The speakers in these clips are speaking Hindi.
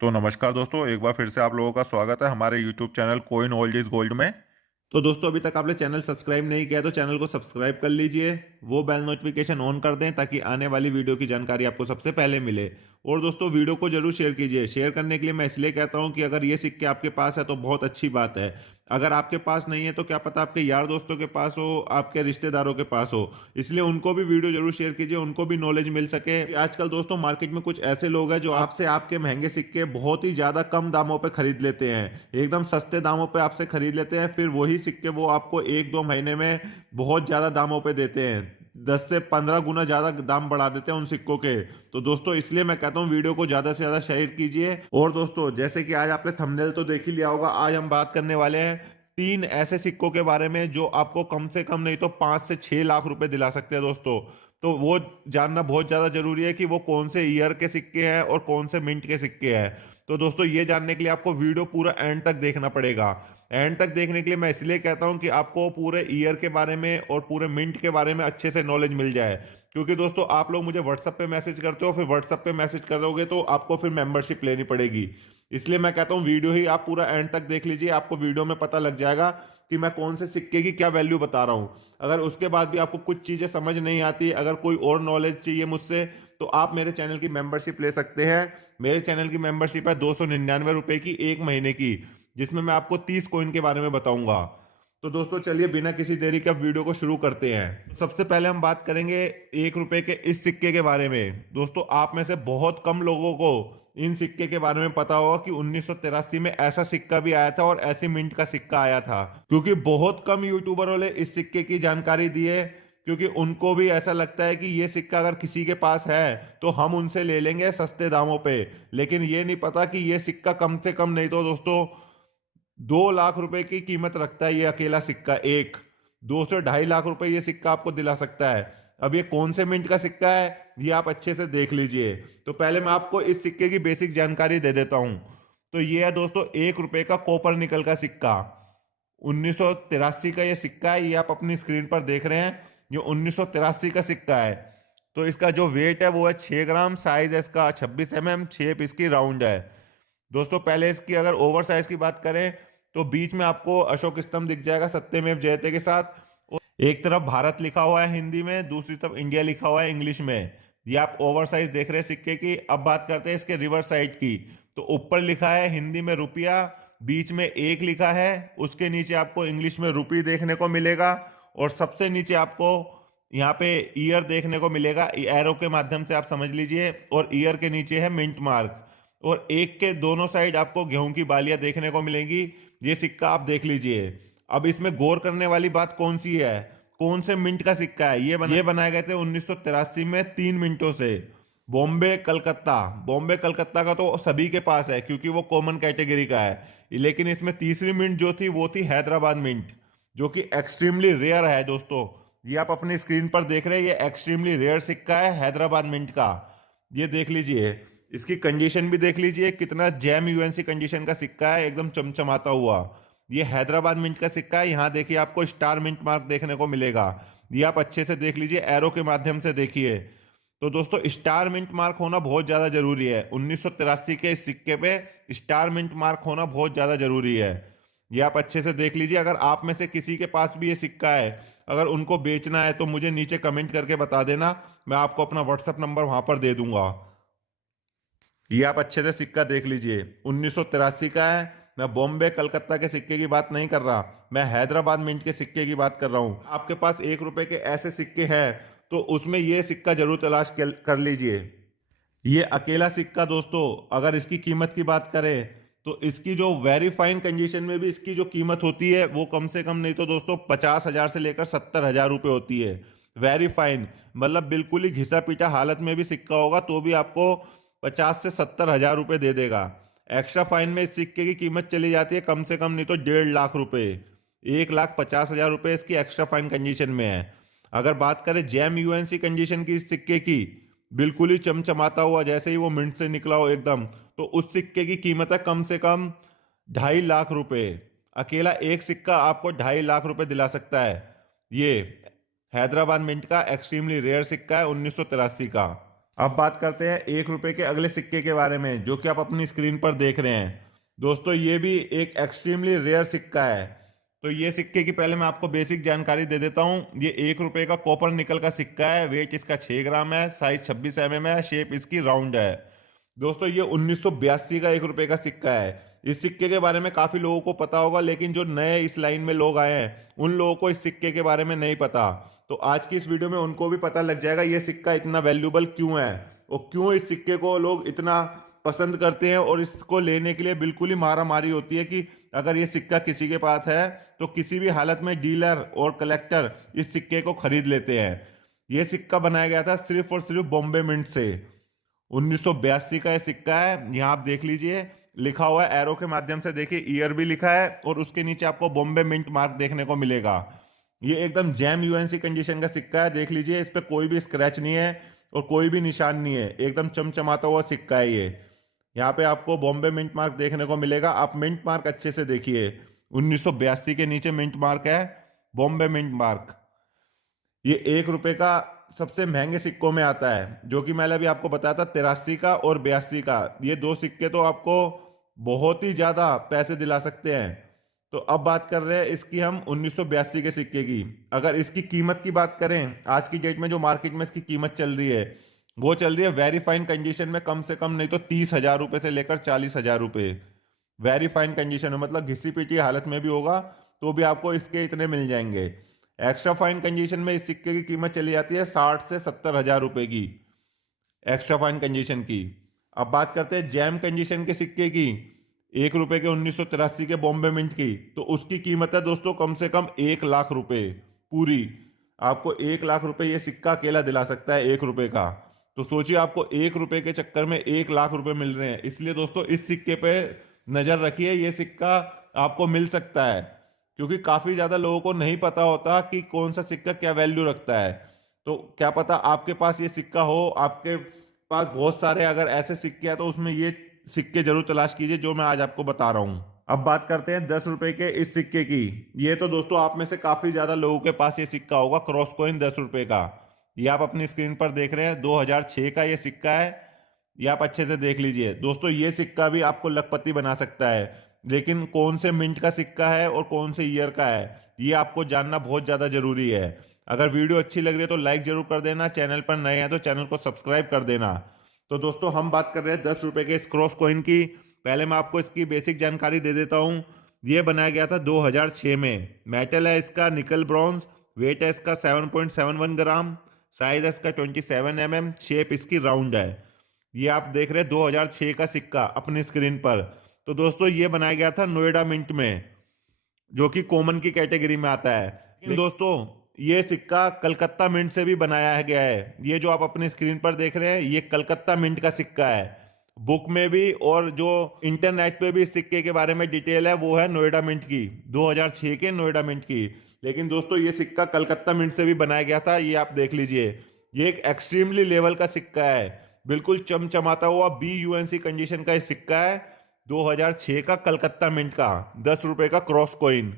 तो नमस्कार दोस्तों, एक बार फिर से आप लोगों का स्वागत है हमारे YouTube channel coin old is gold में। तो दोस्तों, अभी तक आपने चैनल सब्सक्राइब नहीं किया तो चैनल को सब्सक्राइब कर लीजिए, वो बेल नोटिफिकेशन ऑन कर दें ताकि आने वाली वीडियो की जानकारी आपको सबसे पहले मिले। और दोस्तों, वीडियो को जरूर शेयर कीजिए। शेयर करने के लिए मैं इसलिए कहता हूं कि अगर ये सिक्के आपके पास है तो बहुत अच्छी बात है। अगर आपके पास नहीं है तो क्या पता आपके यार दोस्तों के पास हो, आपके रिश्तेदारों के पास हो, इसलिए उनको भी वीडियो जरूर शेयर कीजिए, उनको भी नॉलेज मिल सके। आजकल दोस्तों मार्केट में कुछ ऐसे लोग हैं जो आपसे आपके महंगे सिक्के बहुत ही ज्यादा कम दामों पे खरीद लेते हैं, एकदम सस्ते दामों पे आपसे खरीद लेते हैं, फिर वही सिक्के वो आपको एक दो महीने में बहुत ज्यादा दामों पे देते हैं। 10 से 15 गुना ज्यादा दाम बढ़ा देते हैं उन सिक्कों के। तो दोस्तों, इसलिए मैं कहता हूँ वीडियो को ज्यादा से ज्यादा शेयर कीजिए। और दोस्तों, जैसे कि आज आपने थंबनेल तो देख ही लिया होगा, आज हम बात करने वाले हैं 3 ऐसे सिक्कों के बारे में जो आपको कम से कम नहीं तो 5 से 6 लाख रुपए दिला सकते हैं दोस्तों। तो वो जानना बहुत ज्यादा जरूरी है कि वो कौन से ईयर के सिक्के हैं और कौन से मिंट के सिक्के हैं। तो दोस्तों, ये जानने के लिए आपको वीडियो पूरा एंड तक देखना पड़ेगा। एंड तक देखने के लिए मैं इसलिए कहता हूं कि आपको पूरे ईयर के बारे में और पूरे मिंट के बारे में अच्छे से नॉलेज मिल जाए। क्योंकि दोस्तों, आप लोग मुझे व्हाट्सएप पे मैसेज करते हो, फिर व्हाट्सएप पे मैसेज करोगे तो आपको फिर मेंबरशिप लेनी पड़ेगी। इसलिए मैं कहता हूँ वीडियो ही आप पूरा एंड तक देख लीजिए, आपको वीडियो में पता लग जाएगा कि मैं कौन से सिक्के की क्या वैल्यू बता रहा हूँ। अगर उसके बाद भी आपको कुछ चीजें समझ नहीं आती, अगर कोई और नॉलेज चाहिए मुझसे, तो आप मेरे चैनल की मेंबरशिप ले सकते हैं। मेरे चैनल की मेंबरशिप है 299 रुपए की, एक महीने की, जिसमें मैं आपको 30 कॉइन के बारे में बताऊंगा। तो दोस्तों, चलिए बिना किसी देरी के अब वीडियो को शुरू करते हैं। सबसे पहले हम बात करेंगे 1 रुपए के इस सिक्के के बारे में। दोस्तों, आप में से बहुत कम लोगों को इन सिक्के के बारे में पता होगा कि 1983 में ऐसा सिक्का भी आया था और ऐसी मिंट का सिक्का आया था। क्योंकि बहुत कम यूट्यूबर वाले इस सिक्के की जानकारी दिए, क्योंकि उनको भी ऐसा लगता है कि ये सिक्का अगर किसी के पास है तो हम उनसे ले लेंगे सस्ते दामों पे। लेकिन ये नहीं पता कि ये सिक्का कम से कम नहीं तो दोस्तों 2 लाख रुपए की कीमत रखता है। ये अकेला सिक्का एक 2 से 2.5 लाख रुपए ये सिक्का आपको दिला सकता है। अब ये कौन से मिंट का सिक्का है ये आप अच्छे से देख लीजिए। तो पहले मैं आपको इस सिक्के की बेसिक जानकारी दे देता हूं। तो ये है दोस्तों 1 रुपए का कॉपर निकल का सिक्का। 1983 का ये सिक्का है, ये आप अपनी स्क्रीन पर देख रहे हैं। ये 1983 का सिक्का है। तो इसका जो वेट है वो है 6 ग्राम, साइज है इसका 26 mm, शेप इसकी राउंड है। दोस्तों, पहले इसकी अगर ओवर साइज की बात करें तो बीच में आपको अशोक स्तंभ दिख जाएगा सत्यमेव जयते के साथ। और एक तरफ भारत लिखा हुआ है हिंदी में, दूसरी तरफ इंडिया लिखा हुआ है इंग्लिश में। ये आप ओवर साइज देख रहे हैं सिक्के की। अब बात करते हैं इसके रिवर्स साइड की। तो ऊपर लिखा है हिंदी में रुपया, बीच में एक लिखा है, उसके नीचे आपको इंग्लिश में रुपी देखने को मिलेगा, और सबसे नीचे आपको यहाँ पे ईयर देखने को मिलेगा। एरो के माध्यम से आप समझ लीजिए, और ईयर के नीचे है मिंट मार्क। और एक के दोनों साइड आपको गेहूं की बालियां देखने को मिलेंगी। ये सिक्का आप देख लीजिए। अब इसमें गौर करने वाली बात कौन सी है, कौन से मिंट का सिक्का है। ये बनाए गए थे 1983 में 3 मिनटों से। बॉम्बे कलकत्ता, बॉम्बे कलकत्ता का तो सभी के पास है क्योंकि वो कॉमन कैटेगरी का है। लेकिन इसमें तीसरी मिंट जो थी वो थी हैदराबाद मिंट, जो कि एक्सट्रीमली रेयर है दोस्तों। ये आप अपनी स्क्रीन पर देख रहे हैं, ये एक्सट्रीमली रेयर सिक्का है हैदराबाद मिंट का। ये देख लीजिए, इसकी कंडीशन भी देख लीजिए, कितना जैम यूएनसी कंडीशन का सिक्का है, एकदम चमचमाता हुआ। ये हैदराबाद मिंट का सिक्का है। यहाँ देखिए आपको स्टार मिंट मार्क देखने को मिलेगा। ये आप अच्छे से देख लीजिए, एरो के माध्यम से देखिए। तो दोस्तों, स्टार मिंट मार्क होना बहुत ज्यादा जरूरी है। 1983 के इस सिक्के पे स्टार मिंट मार्क होना बहुत ज्यादा जरूरी है। ये आप अच्छे से देख लीजिए। अगर आप में से किसी के पास भी ये सिक्का है, अगर उनको बेचना है तो मुझे नीचे कमेंट करके बता देना, मैं आपको अपना व्हाट्सएप नंबर वहां पर दे दूंगा। ये आप अच्छे से सिक्का देख लीजिए, 1983 का है। मैं बॉम्बे कलकत्ता के सिक्के की बात नहीं कर रहा, मैं हैदराबाद मिंट के सिक्के की बात कर रहा हूं। आपके पास 1 रुपए के ऐसे सिक्के हैं तो उसमें ये सिक्का जरूर तलाश कर लीजिए। ये अकेला सिक्का दोस्तों, अगर इसकी कीमत की बात करें तो इसकी जो वेरी फाइन कंडीशन में भी इसकी जो कीमत होती है वो कम से कम नहीं तो दोस्तों 50,000 से लेकर 70,000 रुपए होती है। वेरी फाइन मतलब बिल्कुल ही घिसा पीटा हालत में भी सिक्का होगा तो भी आपको 50 से 70 हजार रुपए दे देगा। एक्स्ट्रा फाइन में इस सिक्के की कीमत चली जाती है कम से कम नहीं तो 1.5 लाख रुपए, 1,50,000 रुपए इसकी एक्स्ट्रा फाइन कंडीशन में है। अगर बात करें जैम यूएनसी कंडीशन की इस सिक्के की, बिल्कुल ही चमचमाता हुआ जैसे ही वो मिंट से निकला हो एकदम, तो उस सिक्के की कीमत है कम से कम 2.5 लाख रुपए। अकेला एक सिक्का आपको 2.5 लाख रुपए दिला सकता है। ये हैदराबाद मिंट का एक्सट्रीमली रेयर सिक्का है 1983 का। अब बात करते हैं 1 रुपए के अगले सिक्के के बारे में, जो कि आप अपनी स्क्रीन पर देख रहे हैं। दोस्तों ये भी एक एक्सट्रीमली रेयर सिक्का है। तो ये सिक्के की पहले मैं आपको बेसिक जानकारी दे देता हूँ। ये 1 रुपए का कॉपर निकल का सिक्का है। वेट इसका 6 ग्राम है। साइज 26 mm है। शेप इसकी राउंड है। दोस्तों ये 1982 का 1 रुपए का सिक्का है। इस सिक्के के बारे में काफी लोगों को पता होगा, लेकिन जो नए इस लाइन में लोग आए हैं उन लोगों को इस सिक्के के बारे में नहीं पता। तो आज की इस वीडियो में उनको भी पता लग जाएगा ये सिक्का इतना वैल्यूबल क्यों है और क्यों इस सिक्के को लोग इतना पसंद करते हैं, और इसको लेने के लिए बिल्कुल ही मारा मारी होती है कि अगर ये सिक्का किसी के पास है तो किसी भी हालत में डीलर और कलेक्टर इस सिक्के को खरीद लेते हैं। ये सिक्का बनाया गया था सिर्फ और सिर्फ बॉम्बे मिंट से। 1982 का ये सिक्का है। यहाँ आप देख लीजिए, लिखा हुआ है एरो के माध्यम से, देखिए ईयर भी लिखा है और उसके नीचे आपको बॉम्बे मिंट मार्क देखने को मिलेगा। ये एकदम जैम यूएनसी कंडीशन का सिक्का है। देख लीजिए, इस पे कोई भी स्क्रैच नहीं है और कोई भी निशान नहीं है। एकदम चमचमाता हुआ सिक्का है ये। यहाँ पे आपको बॉम्बे मिंट मार्क देखने को मिलेगा। आप मिंट मार्क अच्छे से देखिए, 1982 के नीचे मिंट मार्क है, बॉम्बे मिंट मार्क। ये 1 रुपए का सबसे महंगे सिक्कों में आता है, जो कि मैंने अभी आपको बताया था 83 का और 82 का। ये दो सिक्के तो आपको बहुत ही ज्यादा पैसे दिला सकते हैं। तो अब बात कर रहे हैं इसकी हम 1982 के सिक्के की। अगर इसकी कीमत की बात करें, आज की डेट में जो मार्केट में इसकी कीमत चल रही है वो चल रही है वेरी फाइन कंडीशन में कम से कम नहीं तो 30,000 रुपए से लेकर 40,000 रुपए। वेरी फाइन कंडीशन में मतलब घिसी पिटी हालत में भी होगा तो भी आपको इसके इतने मिल जाएंगे। एक्स्ट्रा फाइन कंडीशन में इस सिक्के की कीमत चली जाती है 60 से 70 हजार रुपए की, एक्स्ट्रा फाइन कंडीशन की। अब बात करते हैं जैम कंडीशन के सिक्के की, 1 रुपए के 1983 के बॉम्बे मिंट की। तो उसकी कीमत है दोस्तों कम से कम 1 लाख रुपए पूरी। आपको 1 लाख रुपए ये सिक्का अकेला दिला सकता है 1 रुपए का। तो सोचिए, आपको 1 रुपए के चक्कर में 1 लाख रुपए मिल रहे हैं। इसलिए दोस्तों इस सिक्के पे नजर रखिए, ये सिक्का आपको मिल सकता है, क्योंकि काफी ज्यादा लोगों को नहीं पता होता कि कौन सा सिक्का क्या वैल्यू रखता है। तो क्या पता आपके पास ये सिक्का हो, आपके पास बहुत सारे अगर ऐसे सिक्के हैं तो उसमें ये सिक्के जरूर तलाश कीजिए जो मैं आज आपको बता रहा हूं। अब बात करते हैं 10 रुपए के इस सिक्के की। ये तो दोस्तों आप में से काफी ज्यादा लोगों के पास ये सिक्का होगा, क्रॉस कॉइन 10 रुपए का। ये आप अपनी स्क्रीन पर देख रहे हैं, 2006 का ये सिक्का है। ये आप अच्छे से देख लीजिए दोस्तों, ये सिक्का भी आपको लखपति बना सकता है। लेकिन कौन से मिंट का सिक्का है और कौन से ईयर का है ये आपको जानना बहुत ज्यादा जरूरी है। अगर वीडियो अच्छी लग रही है तो लाइक जरूर कर देना, चैनल पर नए हैं तो चैनल को सब्सक्राइब कर देना। तो दोस्तों हम बात कर रहे हैं 10 रुपए के इस क्रॉस कॉइन की। पहले मैं आपको इसकी बेसिक जानकारी दे देता हूँ। ये बनाया गया था 2006 में। मेटल है इसका निकल ब्रॉन्ज। वेट है इसका 7.71 ग्राम। साइज है इसका 27 mm। शेप इसकी राउंड है। ये आप देख रहे हैं 2006 का सिक्का अपनी स्क्रीन पर। तो दोस्तों ये बनाया गया था नोएडा मिंट में, जो कि कॉमन की कैटेगरी में आता है। लेकिन दोस्तों ये सिक्का कलकत्ता मिंट से भी बनाया गया है। ये जो आप अपनी स्क्रीन पर देख रहे हैं ये कलकत्ता मिंट का सिक्का है। बुक में भी और जो इंटरनेट पे भी इस सिक्के के बारे में डिटेल है वो है नोएडा मिंट की, 2006 के नोएडा मिंट की। लेकिन दोस्तों ये सिक्का कलकत्ता मिंट से भी बनाया गया था। ये आप देख लीजिए, ये एक एक्सट्रीमली लेवल का सिक्का है, बिल्कुल चमचमाता हुआ बी यूएनसी कंडीशन का ये सिक्का है। 2006 का कलकत्ता मिंट का 10 रुपए का क्रॉस कॉइन।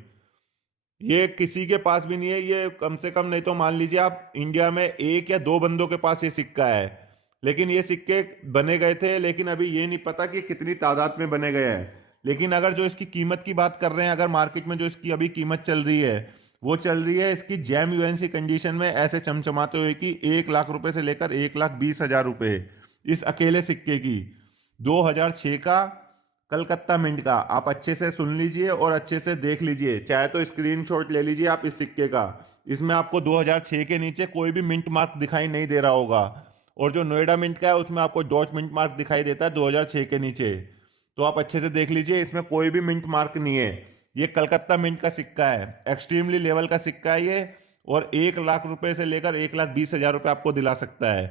ये किसी के पास भी नहीं है। ये कम से कम नहीं तो मान लीजिए आप इंडिया में 1 या 2 बंदों के पास ये सिक्का है। लेकिन ये सिक्के बने गए थे, लेकिन अभी ये नहीं पता कि कितनी तादाद में बने गए हैं। लेकिन अगर जो इसकी कीमत की बात कर रहे हैं, अगर मार्केट में जो इसकी अभी कीमत चल रही है वो चल रही है इसकी जैम यूएनसी कंडीशन में ऐसे चमचमाते हुए कि 1 लाख रुपए से लेकर 1,20,000 रुपए इस अकेले सिक्के की। 2006 का कलकत्ता मिंट का। आप अच्छे से सुन लीजिए और अच्छे से देख लीजिए, चाहे तो स्क्रीनशॉट ले लीजिए आप इस सिक्के का। इसमें आपको 2006 के नीचे कोई भी मिंट मार्क दिखाई नहीं दे रहा होगा, और जो नोएडा मिंट का है उसमें आपको डॉट मिंट मार्क दिखाई देता है 2006 के नीचे। तो आप अच्छे से देख लीजिए, इसमें कोई भी मिंट मार्क नहीं है। ये कलकत्ता मिंट का सिक्का है, एक्सट्रीमली लेवल का सिक्का है ये, और 1 लाख रुपए से लेकर 1,20,000 रुपए आपको दिला सकता है।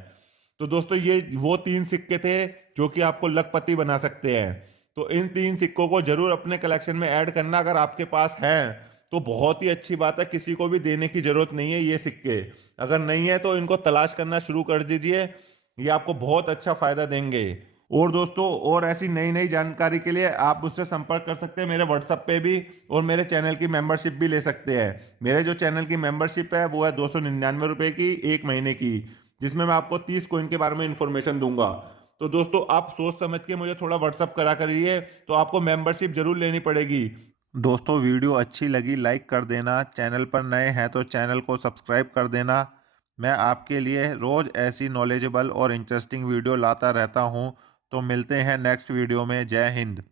तो दोस्तों ये वो 3 सिक्के थे जो कि आपको लखपति बना सकते हैं। तो इन 3 सिक्कों को जरूर अपने कलेक्शन में ऐड करना। अगर आपके पास है तो बहुत ही अच्छी बात है, किसी को भी देने की जरूरत नहीं है ये सिक्के। अगर नहीं है तो इनको तलाश करना शुरू कर दीजिए, ये आपको बहुत अच्छा फायदा देंगे। और दोस्तों और ऐसी नई नई जानकारी के लिए आप मुझसे संपर्क कर सकते हैं मेरे व्हाट्सएप पे भी, और मेरे चैनल की मेंबरशिप भी ले सकते हैं। मेरे जो चैनल की मेंबरशिप है वो है 299 रुपए की 1 महीने की। जिसमें मैं आपको 30 कॉइन के बारे में इंफॉर्मेशन दूंगा। तो दोस्तों आप सोच समझ के मुझे थोड़ा व्हाट्सअप करा करिए, तो आपको मेंबरशिप जरूर लेनी पड़ेगी। दोस्तों वीडियो अच्छी लगी लाइक कर देना, चैनल पर नए हैं तो चैनल को सब्सक्राइब कर देना। मैं आपके लिए रोज़ ऐसी नॉलेजेबल और इंटरेस्टिंग वीडियो लाता रहता हूँ। तो मिलते हैं नेक्स्ट वीडियो में। जय हिंद।